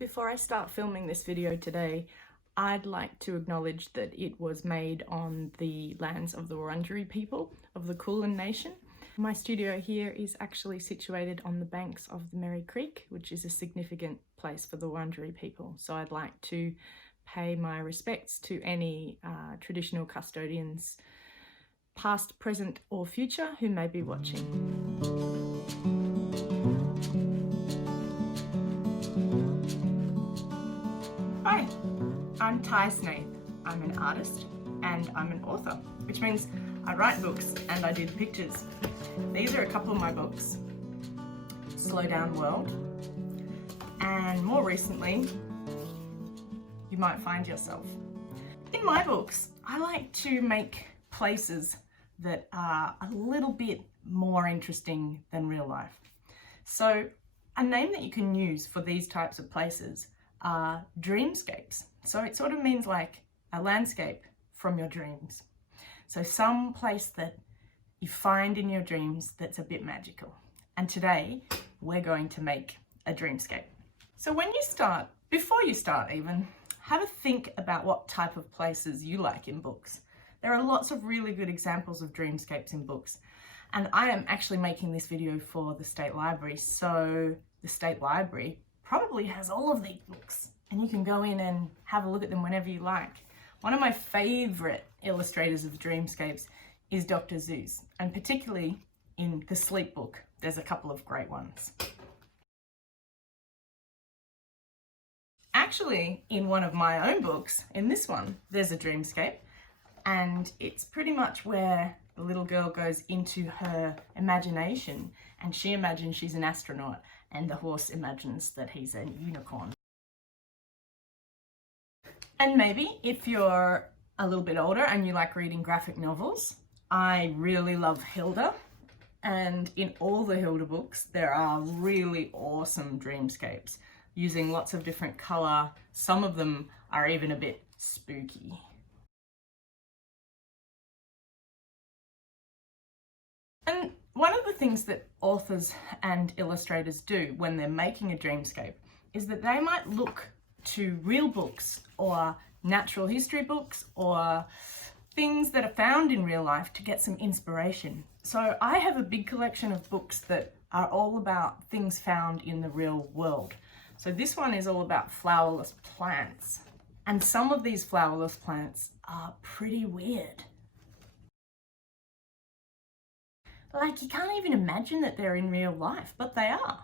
Before I start filming this video today, I'd like to acknowledge that it was made on the lands of the Wurundjeri people of the Kulin Nation. My studio here is actually situated on the banks of the Merri Creek, which is a significant place for the Wurundjeri people. So I'd like to pay my respects to any traditional custodians, past, present or future, who may be watching. Hi, I'm Tai Snaith. I'm an artist and I'm an author, which means I write books and I do the pictures. These are a couple of my books: Slow Down World, and more recently, You Might Find Yourself. In my books, I like to make places that are a little bit more interesting than real life. So a name that you can use for these types of places are dreamscapes. So it sort of means like a landscape from your dreams. So some place that you find in your dreams that's a bit magical. And today we're going to make a dreamscape. So when you start, before you start even, have a think about what type of places you like in books. There are lots of really good examples of dreamscapes in books. And I am actually making this video for the State Library. So the State Library probably has all of these books and you can go in and have a look at them whenever you like. One of my favorite illustrators of dreamscapes is Dr. Seuss, and particularly in the Sleep book, there's a couple of great ones. Actually, in one of my own books, in this one, there's a dreamscape, and it's pretty much where the little girl goes into her imagination and she imagines she's an astronaut and the horse imagines that he's a unicorn. And maybe if you're a little bit older and you like reading graphic novels, I really love Hilda. And in all the Hilda books, there are really awesome dreamscapes using lots of different colour. Some of them are even a bit spooky. And one of the things that authors and illustrators do when they're making a dreamscape is that they might look to real books or natural history books or things that are found in real life to get some inspiration. So I have a big collection of books that are all about things found in the real world. So this one is all about flowerless plants. And some of these flowerless plants are pretty weird. Like, you can't even imagine that they're in real life, but they are.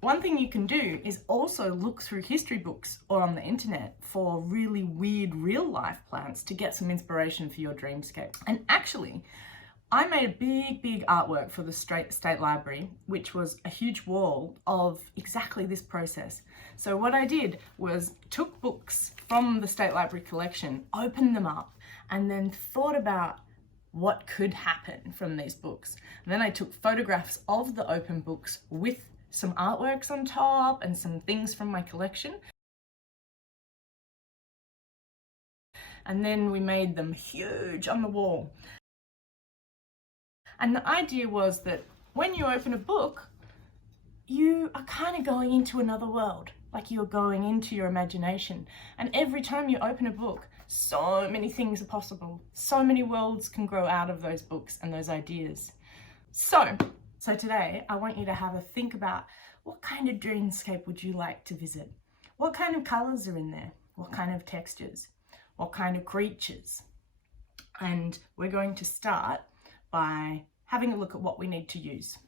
One thing you can do is also look through history books or on the internet for really weird real life plants to get some inspiration for your dreamscape. And actually, I made a big artwork for the State Library, which was a huge wall of exactly this process. So what I did was took books from the State Library collection, opened them up, and then thought about what could happen from these books. And then I took photographs of the open books with some artworks on top and some things from my collection. And then we made them huge on the wall. And the idea was that when you open a book, you are kind of going into another world, like you're going into your imagination. And every time you open a book, so many things are possible. So many worlds can grow out of those books and those ideas. So today I want you to have a think about what kind of dreamscape would you like to visit? What kind of colours are in there? What kind of textures? What kind of creatures? And we're going to start by having a look at what we need to use.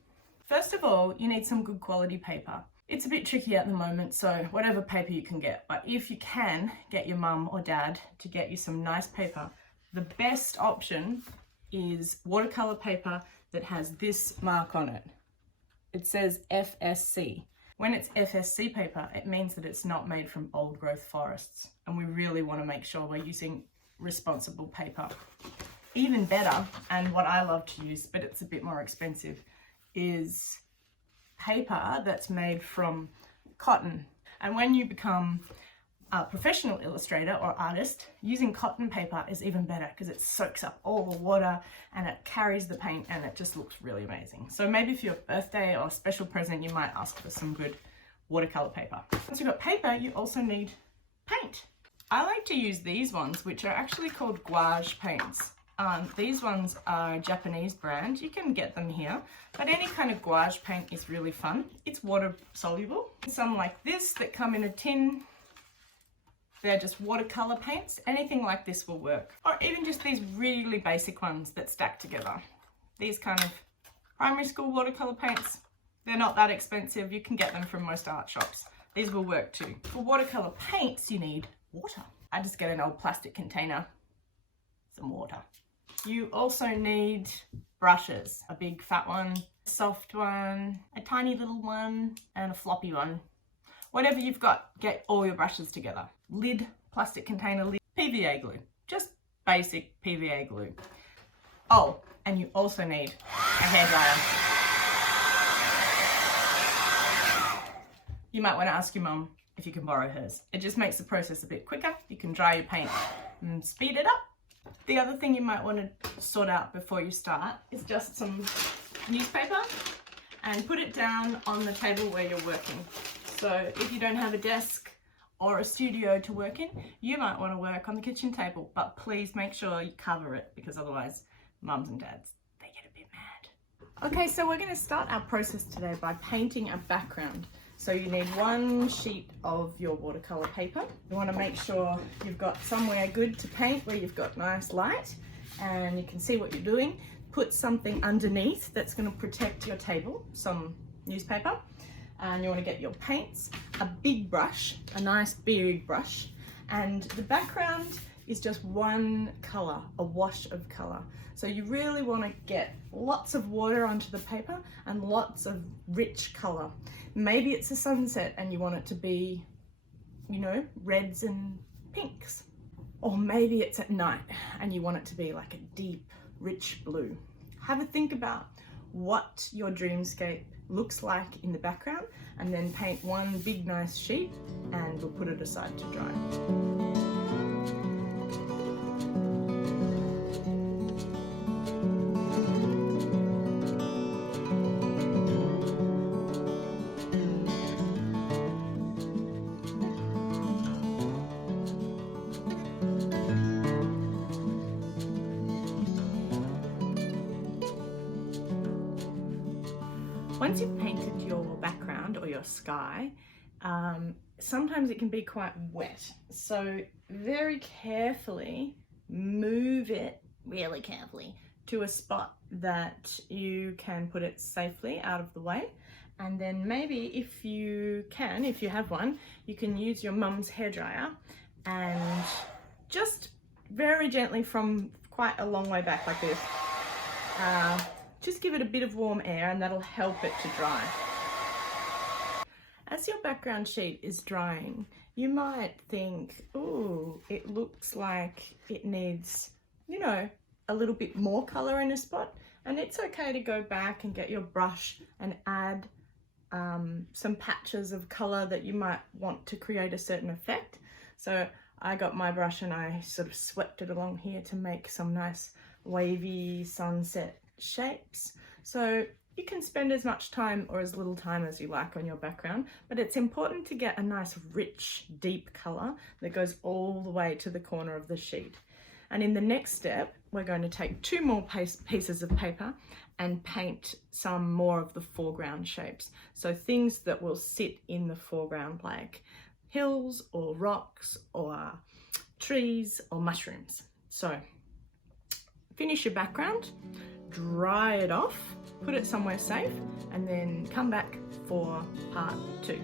First of all, you need some good quality paper. It's a bit tricky at the moment, so whatever paper you can get, but if you can get your mum or dad to get you some nice paper, the best option is watercolour paper that has this mark on it. It says FSC. When it's FSC paper, it means that it's not made from old growth forests, and we really want to make sure we're using responsible paper. Even better, and what I love to use, but it's a bit more expensive, is paper that's made from cotton. And when you become a professional illustrator or artist, using cotton paper is even better because it soaks up all the water and it carries the paint and it just looks really amazing. So maybe for your birthday or special present, you might ask for some good watercolor paper. Once you've got paper, you also need paint. I like to use these ones, which are actually called gouache paints. These ones are a Japanese brand. You can get them here, but any kind of gouache paint is really fun. It's water soluble. Some like this that come in a tin, they're just watercolor paints. Anything like this will work. Or even just these really basic ones that stack together. These kind of primary school watercolor paints, they're not that expensive. You can get them from most art shops. These will work too. For watercolor paints, you need water. I just get an old plastic container, some water. You also need brushes, a big fat one, a soft one, a tiny little one, and a floppy one. Whatever you've got, get all your brushes together. Lid, plastic container lid, PVA glue, just basic PVA glue. Oh, and you also need a hairdryer. You might want to ask your mum if you can borrow hers. It just makes the process a bit quicker. You can dry your paint and speed it up. The other thing you might want to sort out before you start is just some newspaper and put it down on the table where you're working. So if you don't have a desk or a studio to work in, you might want to work on the kitchen table, but please make sure you cover it because otherwise mums and dads, they get a bit mad. Okay, so we're going to start our process today by painting a background. So you need one sheet of your watercolor paper. You want to make sure you've got somewhere good to paint where you've got nice light and you can see what you're doing. Put something underneath that's going to protect your table, some newspaper. And you want to get your paints, a big brush, a nice big brush, and the background is just one color, a wash of color. So you really want to get lots of water onto the paper and lots of rich color. Maybe it's a sunset and you want it to be, you know, reds and pinks. Or maybe it's at night and you want it to be like a deep, rich blue. Have a think about what your dreamscape looks like in the background and then paint one big nice sheet and we'll put it aside to dry. Once you've painted your background or your sky, sometimes it can be quite wet. So very carefully move it, really carefully, to a spot that you can put it safely out of the way. And then maybe if you can, if you have one, you can use your mum's hairdryer and just very gently from quite a long way back like this, just give it a bit of warm air and that'll help it to dry. As your background sheet is drying, you might think, oh, it looks like it needs, you know, a little bit more color in a spot. And it's okay to go back and get your brush and add some patches of color that you might want to create a certain effect. So I got my brush and I sort of swept it along here to make some nice wavy sunset shapes. So you can spend as much time or as little time as you like on your background, but it's important to get a nice rich deep color that goes all the way to the corner of the sheet. And in the next step, we're going to take two more pieces of paper and paint some more of the foreground shapes. So things that will sit in the foreground like hills or rocks or trees or mushrooms. So finish your background, dry it off, put it somewhere safe, and then come back for part 2.